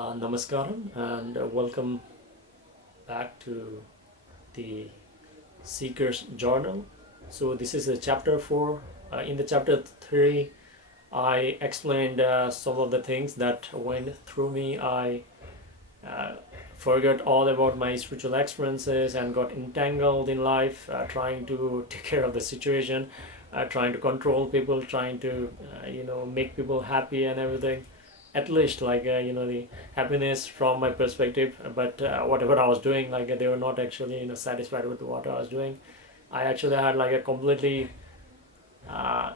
Namaskaram and welcome back to the Seeker's Journal. So this is a chapter 4. In the chapter 3, I explained some of the things that went through me. I uh, forgot all about my spiritual experiences and got entangled in life, trying to take care of the situation, trying to control people, trying to make people happy and everything, at least the happiness from my perspective. But whatever I was doing, they were not actually satisfied with what I was doing. I actually had like a completely uh,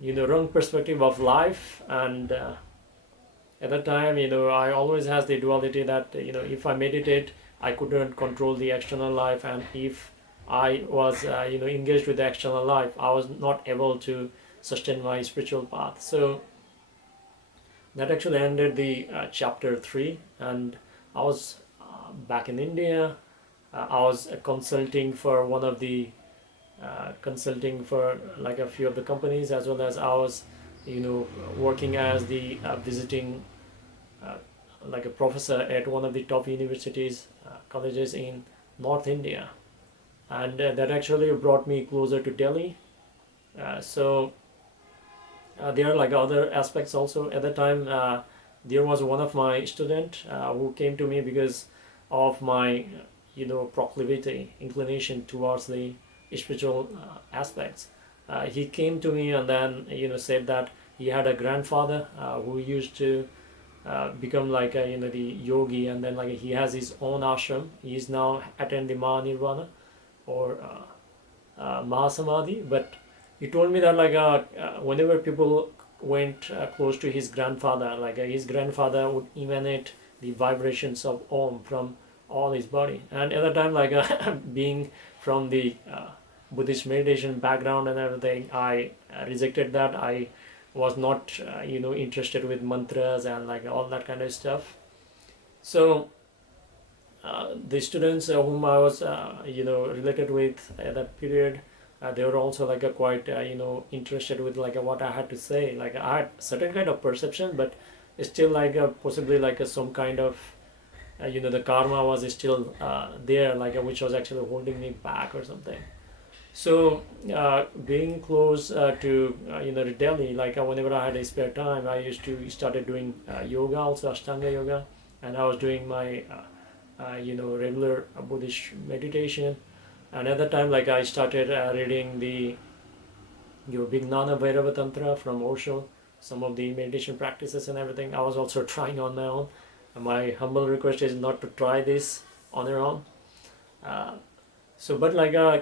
wrong perspective of life. And at that time, I always has the duality that if I meditate, I couldn't control the external life, and if I was engaged with the external life, I was not able to sustain my spiritual path. So that actually ended the chapter 3. And I was back in India. I was consulting for one of the consulting for like a few of the companies, as well as I was working as the visiting uh, like a professor at one of the top universities, colleges in North India. And that actually brought me closer to Delhi. There are like other aspects also. At the time, there was one of my student who came to me because of my proclivity, inclination towards the spiritual aspects. He came to me and then said that he had a grandfather who used to become like a, the yogi, and then like he has his own ashram. He is now attend the Mahanirvana or Mahasamadhi. But he told me that whenever people went close to his grandfather, his grandfather would emanate the vibrations of Om from all his body. And at the time, being from the Buddhist meditation background and everything, I rejected that. I was not interested with mantras and like all that kind of stuff. So the students whom I was related with at that period, they were also like a quite interested with like what I had to say. Like I had certain kind of perception, but still possibly some kind of the karma was still there, which was actually holding me back or something. So being close to Delhi, whenever I had a spare time, I used to started doing yoga, also Ashtanga yoga, and I was doing my regular Buddhist meditation. And at that time, I started reading the Vignana Bhairava Tantra from Osho, some of the meditation practices and everything. I was also trying on my own. And my humble request is not to try this on your own. But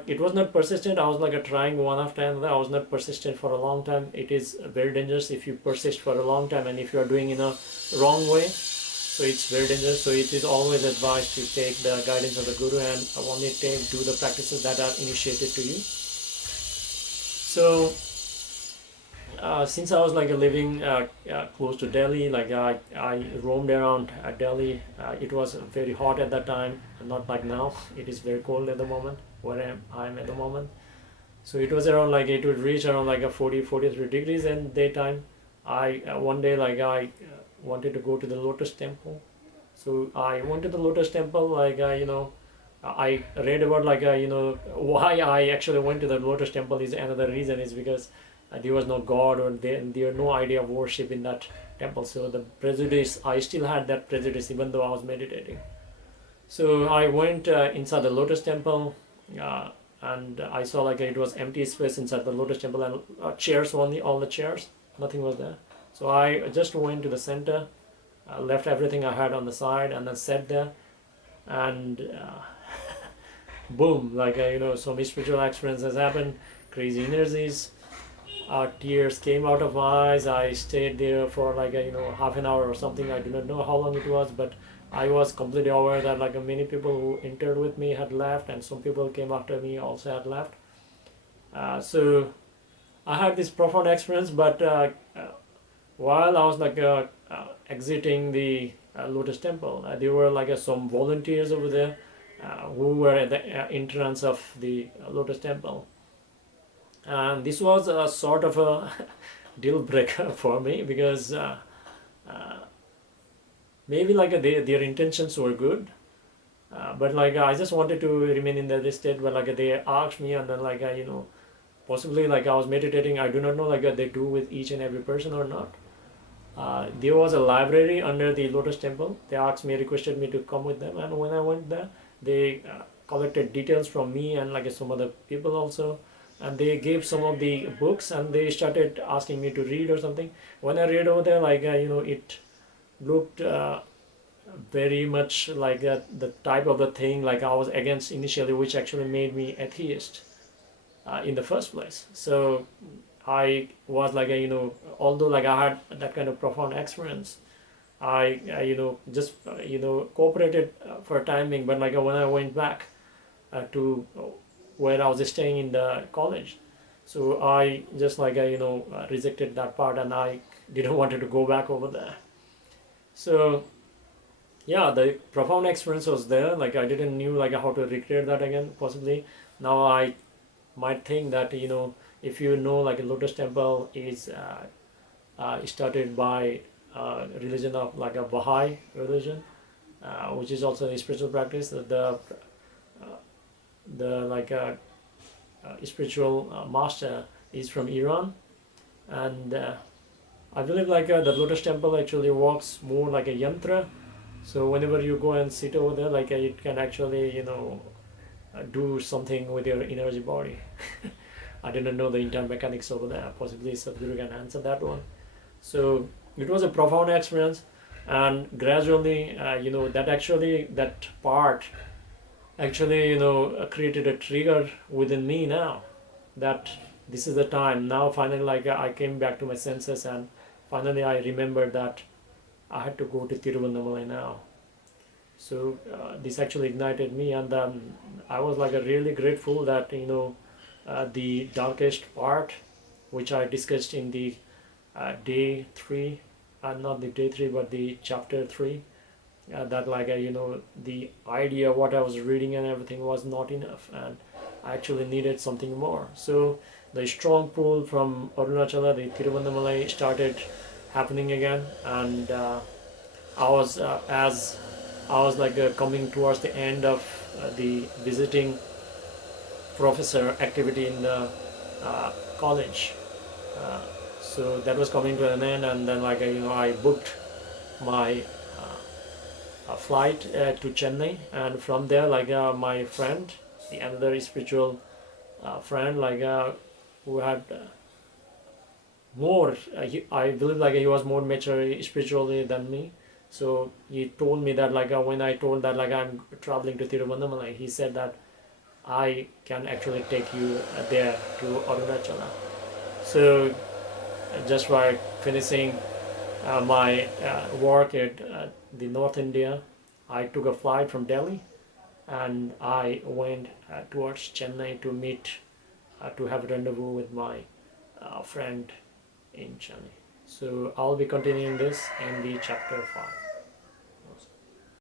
it was not persistent. I was trying one after another. I was not persistent for a long time. It is very dangerous if you persist for a long time, and if you are doing in a wrong way, so it's very dangerous. So it is always advised to take the guidance of the Guru and only do the practices that are initiated to you. So since I was living close to Delhi, I roamed around Delhi. It was very hot at that time, not like now. It is very cold at the moment where I'm at the moment. So it was around it would reach around 43 degrees in daytime. I one day I wanted to go to the Lotus temple. So I went to the Lotus temple. I read about why I actually went to the Lotus temple. Is another reason is because there was no god, or there no idea of worship in that temple. So the prejudice, I still had that prejudice even though I was meditating. So I went inside the Lotus temple, and I saw it was empty space inside the Lotus temple, and chairs only, all the chairs, nothing was there. So I just went to the center, left everything I had on the side, and then sat there, and boom, so many spiritual experiences happened, crazy energies. Tears came out of my eyes. I stayed there for half an hour or something. I do not know how long it was, but I was completely aware that many people who entered with me had left, and some people came after me also had left. So I had this profound experience, but while I was exiting the Lotus temple, there were some volunteers over there who were at the entrance of the Lotus temple. And this was a sort of a deal breaker for me, because maybe like their intentions were good, but like I just wanted to remain in that state. But like they asked me, and then like possibly like I was meditating. I do not know like they do with each and every person or not. There was a library under the Lotus temple. They asked me, requested me to come with them, and when I went there, they collected details from me and like some other people also, and they gave some of the books, and they started asking me to read or something. When I read over there, like it looked very much like the type of the thing like I was against initially, which actually made me atheist in the first place. So I was like although like I had that kind of profound experience, I just cooperated for a time being. But like when I went back to where I was staying in the college, so I just like rejected that part, and I didn't want to go back over there. So yeah, the profound experience was there. Like I didn't knew like how to recreate that again. Possibly now I might think that if you know like a Lotus temple is started by religion of like a Baha'i religion, which is also a spiritual practice. The like spiritual master is from Iran, and I believe like the Lotus temple actually works more like a yantra. So whenever you go and sit over there, like it can actually do something with your energy body. I didn't know the entire mechanics over there. Possibly Sadhguru can answer that one. So it was a profound experience, and gradually, that part actually, created a trigger within me now that this is the time. Now finally, like I came back to my senses, and finally I remembered that I had to go to Tiruvannamalai now. So this actually ignited me, and I was like really grateful that the darkest part, which I discussed in the day 3, not the day 3 but the chapter 3, that like the idea what I was reading and everything was not enough, and I actually needed something more. So the strong pull from Arunachala, the Tiruvannamalai started happening again, and as I was like coming towards the end of the visiting professor activity in the college. Uh, so that was coming to an end, and then like I booked my flight to Chennai, and from there like my friend, the another spiritual friend, like who had more, I believe like he was more mature spiritually than me. So he told me that like when I told that like I'm traveling to Tiruvannamalai, he said that I can actually take you there to Arunachala. So just by finishing my work at the North India, I took a flight from Delhi, and I went towards Chennai to meet, to have a rendezvous with my friend in Chennai. So I'll be continuing this in the chapter 5.